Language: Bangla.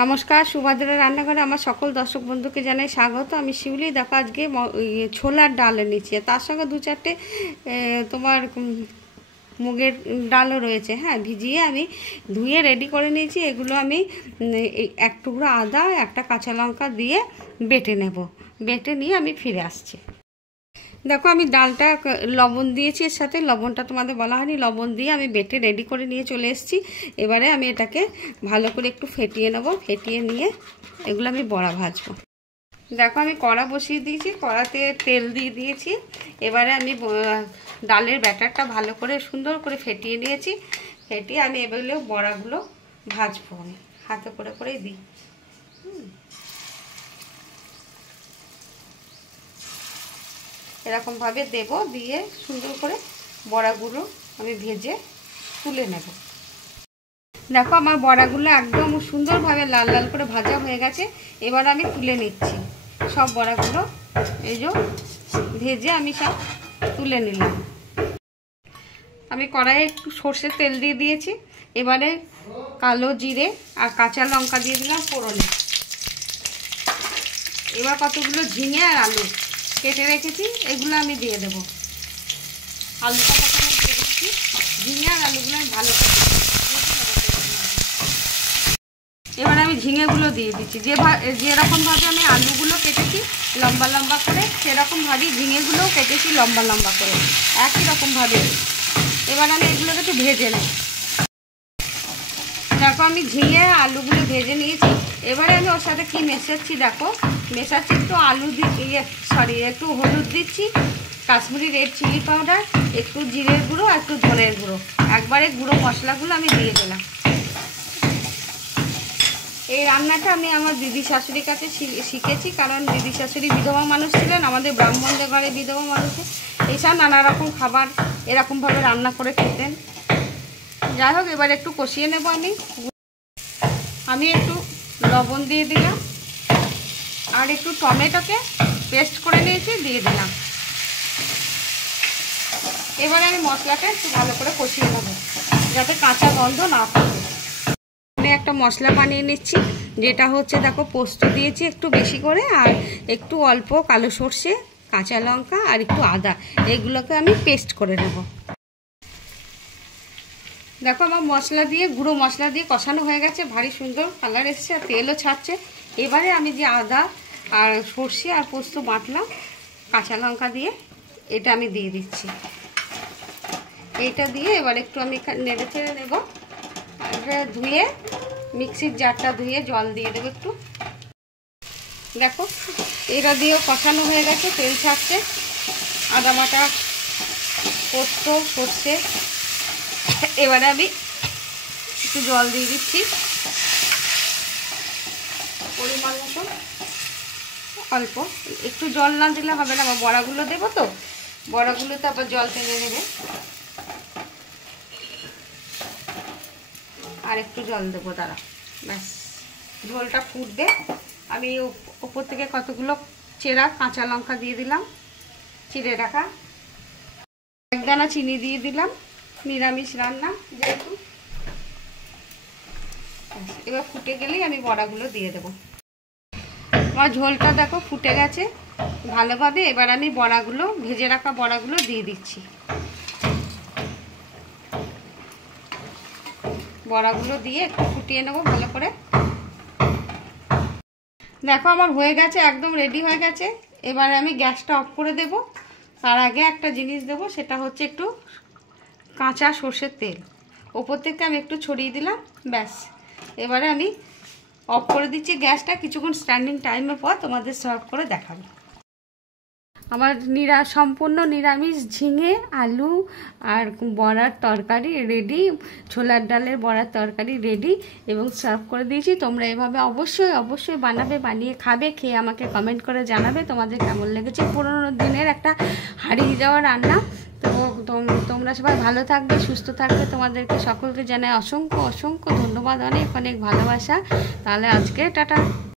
নমস্কার, সুভদ্রা রান্নাঘরে আমার সকল দর্শক বন্ধুকে জানাই স্বাগত। আমি শিউলি। দেখো আজকে ছোলার ডাল এনেছি, তার সঙ্গে দু চারটে তোমার মুগের ডালও রয়েছে। হ্যাঁ, ভিজিয়ে আমি ধুয়ে রেডি করে নিয়েছি। এগুলো আমি এক টুকরো আদা, একটা কাঁচা লঙ্কা দিয়ে বেটে নেব। বেটে নিয়ে আমি ফিরে আসছি। দেখো আমি ডালটা লবণ দিয়েছি, এর সাথে লবণটা তোমাদের বলা হয়নি, লবণ দিয়ে আমি বেটে রেডি করে নিয়ে চলে এসেছি। এবারে আমি এটাকে ভালো করে একটু ফেটিয়ে নেব। ফেটিয়ে নিয়ে এগুলো আমি বড়া ভাজবো। দেখো আমি কড়া বসিয়ে দিয়েছি, কড়াতে তেল দিয়ে দিয়েছি। এবারে আমি ডালের ব্যাটারটা ভালো করে সুন্দর করে ফেটিয়ে নিয়েছি। ফেটিয়ে আমি এবারে বড়াগুলো ভাজবো। আমি হাতে করে করে দিই। এরকমভাবে দেব, দিয়ে সুন্দর করে বড়াগুলো আমি ভেজে তুলে নেব। দেখো আমার বড়াগুলো একদম সুন্দরভাবে লাল লাল করে ভাজা হয়ে গেছে। এবার আমি তুলে নিচ্ছি সব বড়াগুলো। এই যে ভেজে আমি সব তুলে নিলাম। আমি কড়াইয়ে একটু সর্ষের তেল দিয়ে দিয়েছি। এবারে কালো জিরে আর কাঁচা লঙ্কা দিয়ে দিলাম ফোড়নে। এবার কতগুলো ঝিঙে আর আলু কেটে রেখেছি, এগুলো আমি দিয়ে দেব। আলুটা প্রথমে দিয়ে দিচ্ছি। ঝিঙে আর আলুগুলো আমি ভালো করে এবার আমি ঝিঙেগুলো দিয়ে দিচ্ছি। যেরকমভাবে আমি আলুগুলো কেটেছি লম্বা লম্বা করে, সেরকমভাবেই ঝিঙেগুলোও কেটেছি লম্বা লম্বা করে, একই রকমভাবে। এবার আমি এগুলোকে একটু ভেজে নেব। দেখো আমি ঝিঙে আলুগুলো ভেজে নিয়েছি। এবারে আমি ওর সাথে কি মেশাচ্ছি, দেখো মেশাচ্ছি একটু একটু হলুদ দিচ্ছি, কাশ্মীরি রেড চিলি পাউডার, একটু জিরের গুঁড়ো আর একটু ধনের গুঁড়ো। একবারে গুঁড়ো মশলাগুলো আমি দিয়ে দিলাম। এই রান্নাটা আমি আমার দিদি শাশুড়ির কাছে শিখেছি, কারণ দিদি শাশুড়ি বিধবা মানুষ ছিলেন। আমাদের ব্রাহ্মণদের ঘরে বিধবা মানুষে এইসব নানা রকম খাবার এরকমভাবে রান্না করে খেতেন। যাই হোক, এবার একটু কষিয়ে নেব। আমি একটু লবণ দিয়ে দিলাম আর একটু টমেটোকে পেস্ট করে নিয়েছি দিয়ে দিলাম। এবারে আমি মশলাটা একটু ভালো করে কষিয়ে নেব, যাতে কাঁচা গন্ধ না থাকে। আমি একটা মশলা বানিয়ে নিচ্ছি, যেটা হচ্ছে দেখো পোস্ত দিয়েছি একটু বেশি করে, আর একটু অল্প কালো সর্ষে, কাঁচা লঙ্কা আর একটু আদা, এগুলোকে আমি পেস্ট করে নেব। দেখো আমার গুঁড়ো মশলা দিয়ে কষানো হয়ে গেছে, ভারী সুন্দর কালার এসছে আর তেলও ছাড়ছে। এবারে আমি যে আদা আর সর্ষে আর পোস্ত বাটলাম কাঁচা লঙ্কা দিয়ে, এটা আমি দিয়ে দিচ্ছি। এইটা দিয়ে এবার একটু আমি নেড়ে চেড়ে নেব। ধুয়ে মিক্সির জারটা ধুয়ে জল দিয়ে দেবো একটু। দেখো এটা দিয়েও কষানো হয়ে গেছে, তেল ছাড়ছে। আদা বাটা, পোস্ত, সর্ষে। এবারে আমি একটু জল দিয়ে দিচ্ছি, পরিমাণ মতো অল্প। একটু জল না দিলে হবে না, আমার বড়াগুলো দেবো তো, বড়াগুলোতে আবার জল টেনে নেবে। আর একটু জল দেবো, দাঁড়া, ব্যাস ঝোলটা ফুটবে। আমি ওপর থেকে কতগুলো চেরা কাঁচা লঙ্কা দিয়ে দিলাম, চিড়ে রাখা। একদানা চিনি দিয়ে দিলাম, নিরামিষ রান্না যেহেতু। এবার ফুটে গেলেই আমি বড়াগুলো দিয়ে দেবো। আমার ঝোলটা দেখো ফুটে গেছে ভালোভাবে। এবার আমি বড়াগুলো, ভেজে রাখা বড়াগুলো দিয়ে দিচ্ছি। বড়াগুলো দিয়ে একটু ফুটিয়ে নেবো ভালো করে। দেখো আমার হয়ে গেছে, একদম রেডি হয়ে গেছে। এবারে আমি গ্যাসটা অফ করে দেব। তার আগে একটা জিনিস দেবো, সেটা হচ্ছে একটু কাঁচা সর্ষের তেল ওপর থেকে আমি একটু ছড়িয়ে দিলাম, ব্যাস। এবারে আমি অফ করে দিচ্ছি গ্যাসটা। কিছুক্ষণ স্ট্যান্ডিং টাইমের পর তোমাদের সার্ভ করে দেখাবো। আমার সম্পূর্ণ নিরামিষ ঝিঙে আলু আর বড়ার তরকারি রেডি, ছোলার ডালের বড়ার তরকারি রেডি, এবং সার্ভ করে দিয়েছি। তোমরা এভাবে অবশ্যই অবশ্যই বানাবে, বানিয়ে খাবে, খেয়ে আমাকে কমেন্ট করে জানাবে তোমাদের কেমন লেগেছে। পুরোনো দিনের একটা হারিয়ে যাওয়া রান্না। তো তোমরা সবাই ভালো থাকবে, সুস্থ থাকবে। তোমাদেরকে সকলকে জানাই অসংখ্য অসংখ্য ধন্যবাদ, অনেক অনেক ভালোবাসা। তাহলে আজকে টাটা।